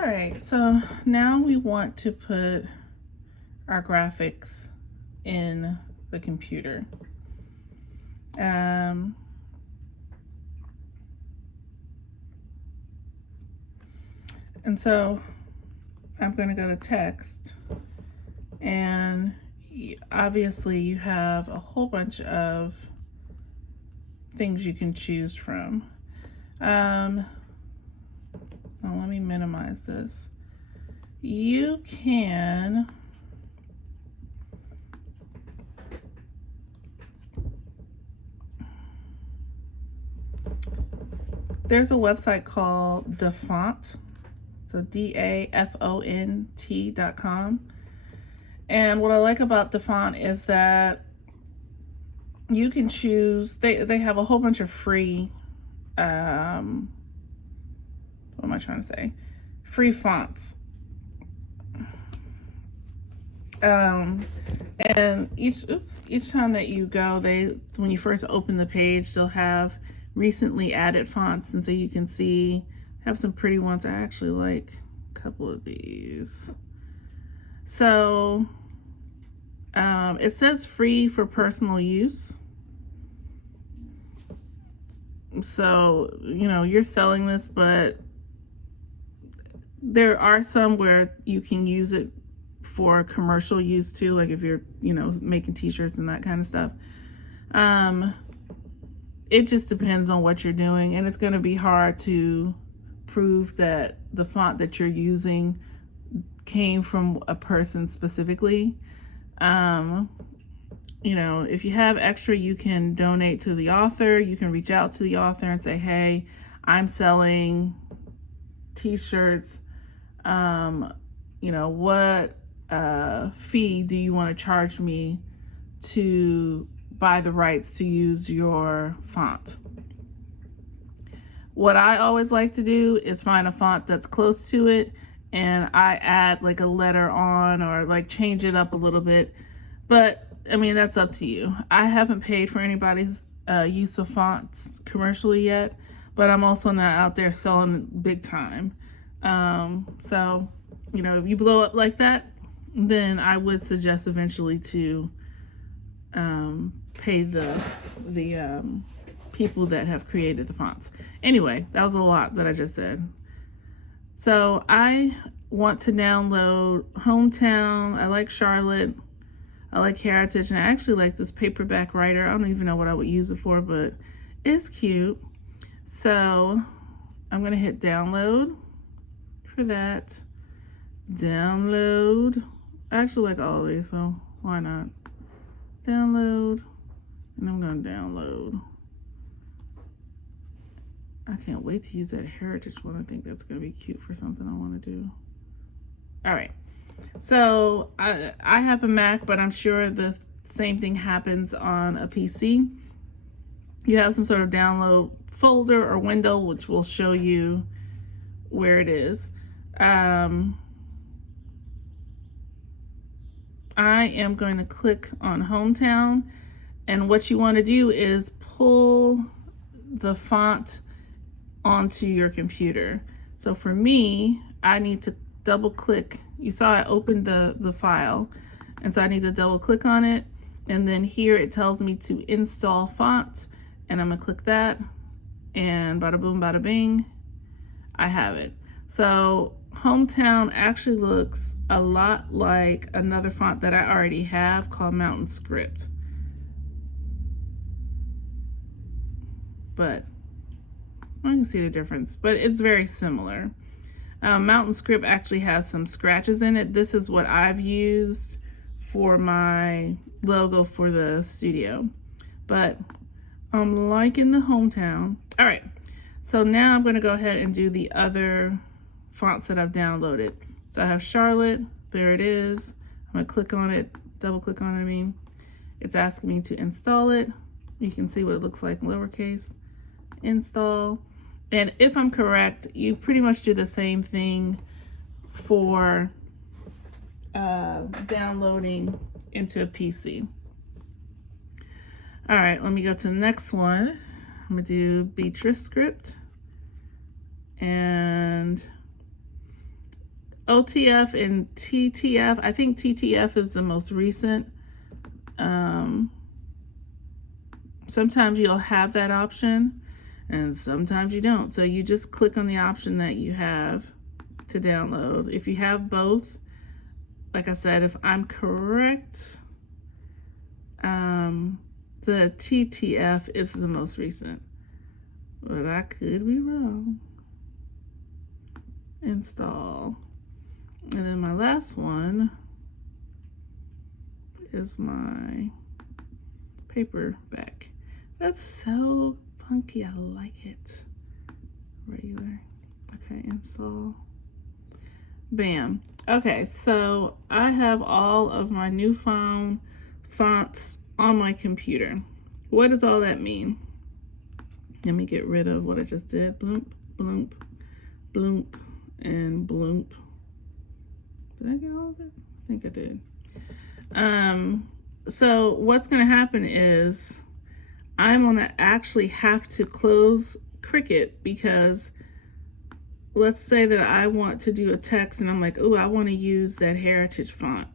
All right, so now we want to put our graphics in the computer. And so I'm going to go to text, and obviously you have a whole bunch of things you can choose from. Let me minimize this. You can there's a website called Dafont, so DAFONT.com. And what I like about Dafont is that you can choose, they have a whole bunch of free, what am I trying to say? Free fonts. And each time that you go, when you first open the page, they'll have recently added fonts, and so you can see, have some pretty ones. I actually like a couple of these. So it says free for personal use. So, you're selling this, but there are some where you can use it for commercial use too, like if you're, making t-shirts and that kind of stuff. It just depends on what you're doing, and it's going to be hard to prove that the font that you're using came from a person specifically. If you have extra, you can donate to the author. You can reach out to the author and say, hey, I'm selling t-shirts. What fee do you want to charge me to buy the rights to use your font? What I always like to do is find a font that's close to it, and I add like a letter on, or like change it up a little bit. But I mean, that's up to you. I haven't paid for anybody's use of fonts commercially yet, but I'm also not out there selling big time. So, if you blow up like that, then I would suggest eventually to pay the people that have created the fonts. Anyway, that was a lot that I just said. So I want to download Hometown. I like Charlotte. I like Heritage, and I actually like this paperback writer. I don't even know what I would use it for, but it's cute. So I'm going to hit download for that. Download. I actually like all of these, so why not? Download. And I'm going to download. I can't wait to use that Heritage one. I think that's going to be cute for something I want to do. All right. So I have a Mac, but I'm sure the same thing happens on a PC. You have some sort of download folder or window, which will show you where it is. I am going to click on Hometown, and what you want to do is pull the font onto your computer. So for me, I need to double click. You saw I opened the file, and so I need to double click on it, and then here it tells me to install font, and I'm gonna click that, and bada boom bada bing, I have it. So Hometown actually looks a lot like another font that I already have called Mountain Script, but I can see the difference, but it's very similar. Mountain Script actually has some scratches in it. This is what I've used for my logo for the studio, but I'm liking the Hometown. All right, so now I'm going to go ahead and do the other fonts that I've downloaded. So I have Charlotte. There it is. I'm going to click on it, double click on it. I mean, it's asking me to install it. You can see what it looks like, lowercase, install. And if I'm correct, you pretty much do the same thing for downloading into a PC. All right, let me go to the next one. I'm gonna do Beatrice Script. And OTF and TTF. I think TTF is the most recent. Sometimes you'll have that option and sometimes you don't. So you just click on the option that you have to download. If you have both, like I said, if I'm correct, the TTF is the most recent, but I could be wrong. Install. And then my last one is my paperback. That's so funky. I like it. Regular. Okay, install. Bam. Okay, so I have all of my newfound fonts on my computer. What does all that mean? Let me get rid of what I just did. Bloomp, bloomp, bloomp, and bloomp. Did I get all of it? I think I did. So what's going to happen is I'm going to actually have to close Cricut, because let's say that I want to do a text and I'm like, oh, I want to use that Heritage font.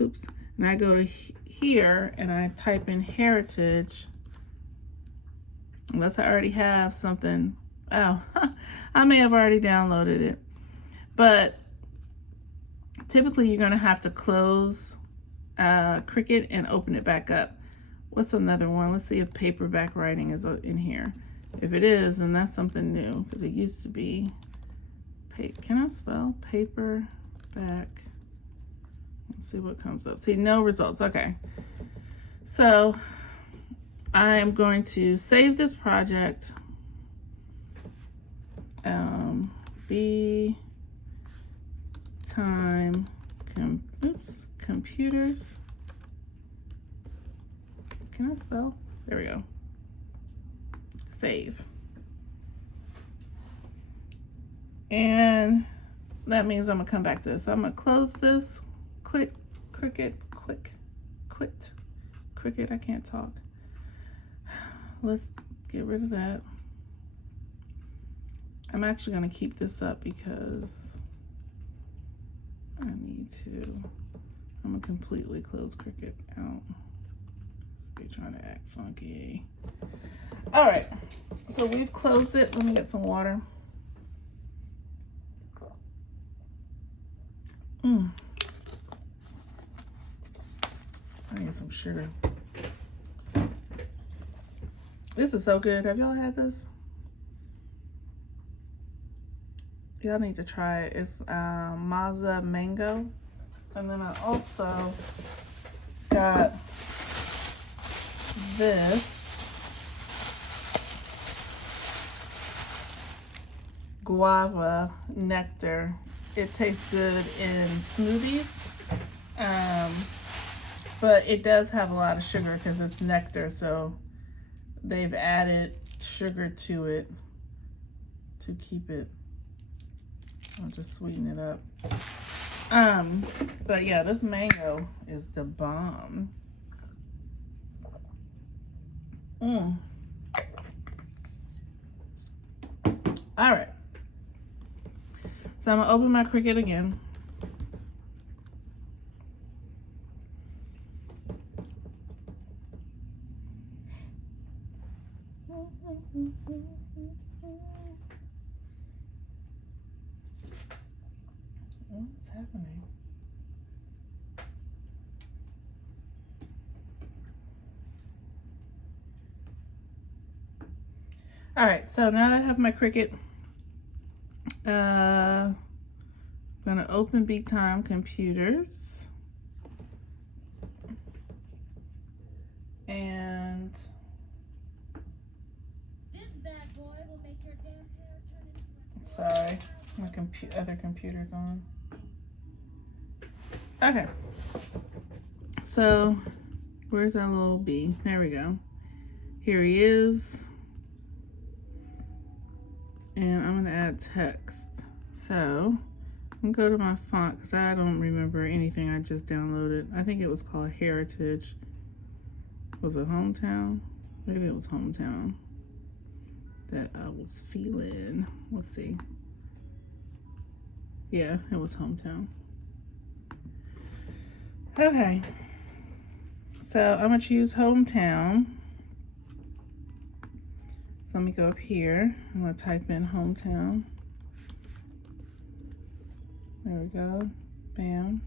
Oops. And I go to here and I type in Heritage. Unless I already have something. Oh, I may have already downloaded it. But typically you're going to have to close Cricut and open it back up. What's another one? Let's see if paperback writing is in here. If it is, then that's something new, because it used to be, can I spell paperback? Let's see what comes up. See, no results. Okay. So I am going to save this project. B time computers. Can I spell? There we go. Save. And that means I'm gonna come back to this. I'm gonna close this. Quit. Cricut. I can't talk. Let's get rid of that. I'm actually gonna keep this up because I need to. I'm gonna completely close Cricut out. Be trying to act funky. All right, so we've closed it. Let me get some water. I need some sugar. This is so good. Have y'all had this? Y'all need to try it. It's Mazza Mango. And then I also got this guava nectar. It tastes good in smoothies, but it does have a lot of sugar because it's nectar, so they've added sugar to it to keep it. I'll just sweeten it up. But yeah, this mango is the bomb. All right. So I'm gonna open my Cricut again. What's happening? All right, so now that I have my Cricut, I'm gonna open BeatTime Computers, and this bad boy will make your damn hair turn into a sorry, my other computer's on. Okay, so where's that little B? There we go. Here he is. And I'm gonna add text. So I'm gonna go to my font because I don't remember anything I just downloaded. I think it was called Heritage. Was it Hometown? Maybe it was Hometown that I was feeling. Let's see. Yeah, it was hometown. Okay. So I'm gonna choose hometown. So let me go up here. I'm gonna type in hometown. There we go. Bam.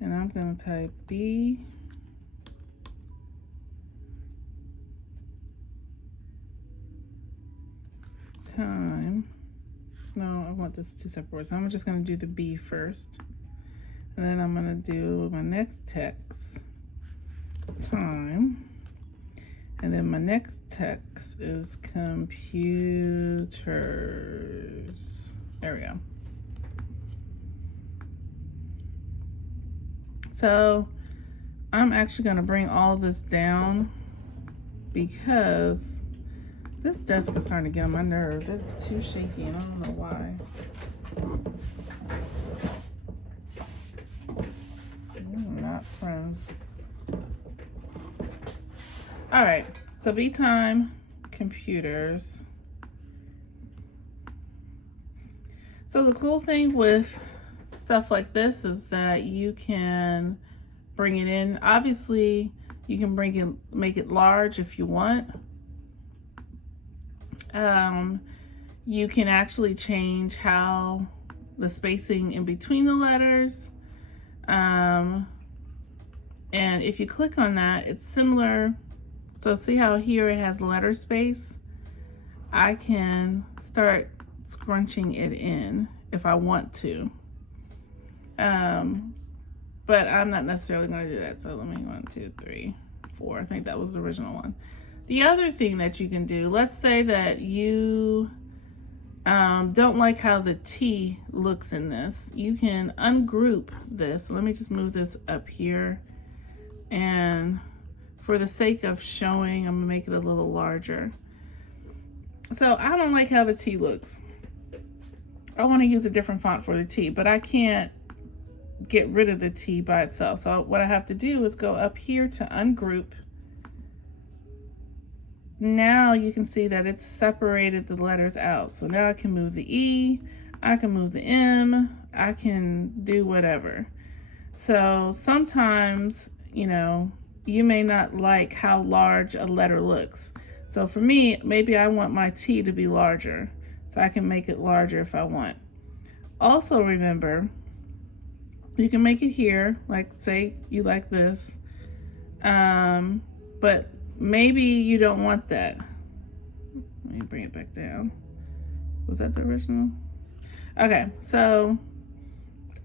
And I'm gonna type B. Time. No, I want this two separate words. I'm just gonna do the B first. And then I'm gonna do my next text, time. And then my next text is computers. There we go. So I'm actually gonna bring all this down because this desk is starting to get on my nerves. It's too shaky and I don't know why. We're not friends. All right, so B time, computers. So the cool thing with stuff like this is that you can bring it in. Obviously, you can make it large if you want. You can actually change how the spacing in between the letters. And if you click on that, it's similar. So see how here it has letter space? I can start scrunching it in if I want to. But I'm not necessarily going to do that. So let me 1, 2, 3, 4. I think that was the original one. The other thing that you can do, let's say that you don't like how the T looks in this. You can ungroup this. Let me just move this up here. And for the sake of showing, I'm gonna make it a little larger. So I don't like how the T looks. I want to use a different font for the T, but I can't get rid of the T by itself. So what I have to do is go up here to ungroup. Now you can see that it's separated the letters out. So now I can move the E, I can move the M, I can do whatever. So sometimes, you know, you may not like how large a letter looks. So for me, maybe I want my T to be larger. So I can make it larger if I want. Also remember, you can make it here, like say you like this, but maybe you don't want that. Let me bring it back down. Was that the original? Okay, so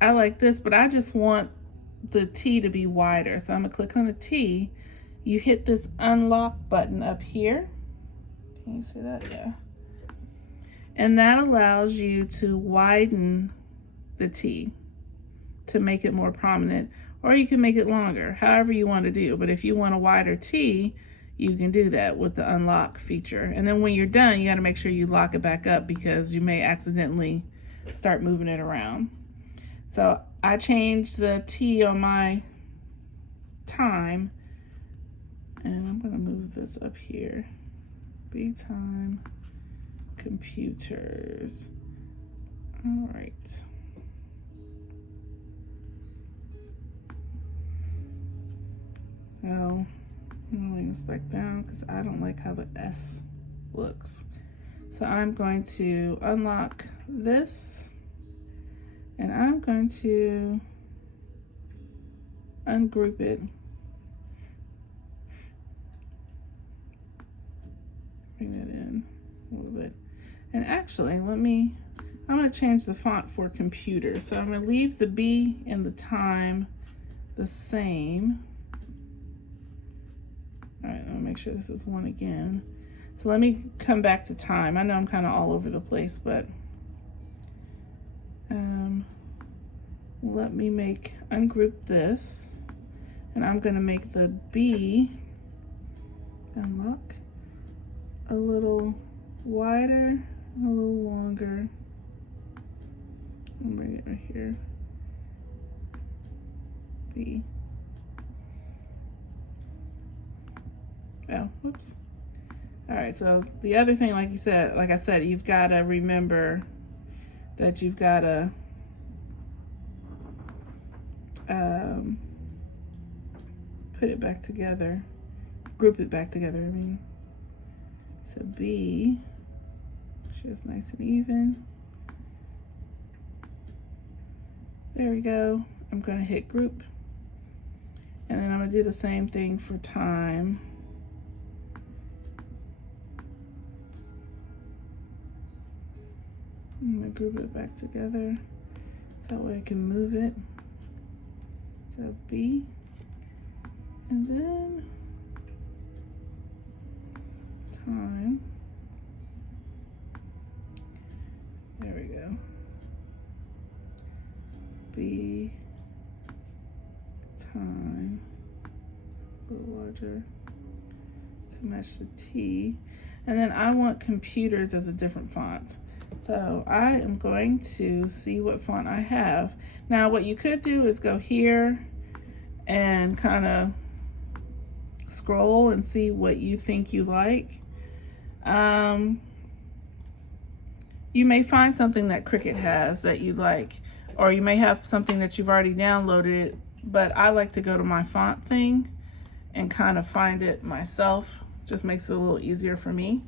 I like this, but I just want the T to be wider. So I'm gonna click on the T. You hit this unlock button up here. Can you see that? Yeah. And that allows you to widen the T to make it more prominent, or you can make it longer, however you want to do. But if you want a wider T, you can do that with the unlock feature. And then when you're done, you got to make sure you lock it back up because you may accidentally start moving it around. So I changed the T on my time, and I'm going to move this up here. B time, computers. All right. So I'm moving this back down because I don't like how the S looks. So I'm going to unlock this, and I'm going to ungroup it. Bring that in a little bit. And actually, I'm going to change the font for computers. So I'm going to leave the B and the time the same. All right, I'll make sure this is one again. So let me come back to time. I know I'm kind of all over the place, but let me ungroup this, and I'm going to make the B unlock a little wider, a little longer. I'll bring it right here. B. Oh, whoops. All right, so the other thing, like I said, you've got to remember that you've got to put it back together, group it back together, I mean. So B, just nice and even. There we go. I'm going to hit group. And then I'm going to do the same thing for time. I'm going to group it back together. So that way I can move it. So B. And then time. There we go. B, time, a little larger to match the T. And then I want computers as a different font. So I am going to see what font I have. Now what you could do is go here and kind of scroll and see what you think you like. You may find something that Cricut has that you like, or you may have something that you've already downloaded, but I like to go to my font thing and kind of find it myself. Just makes it a little easier for me.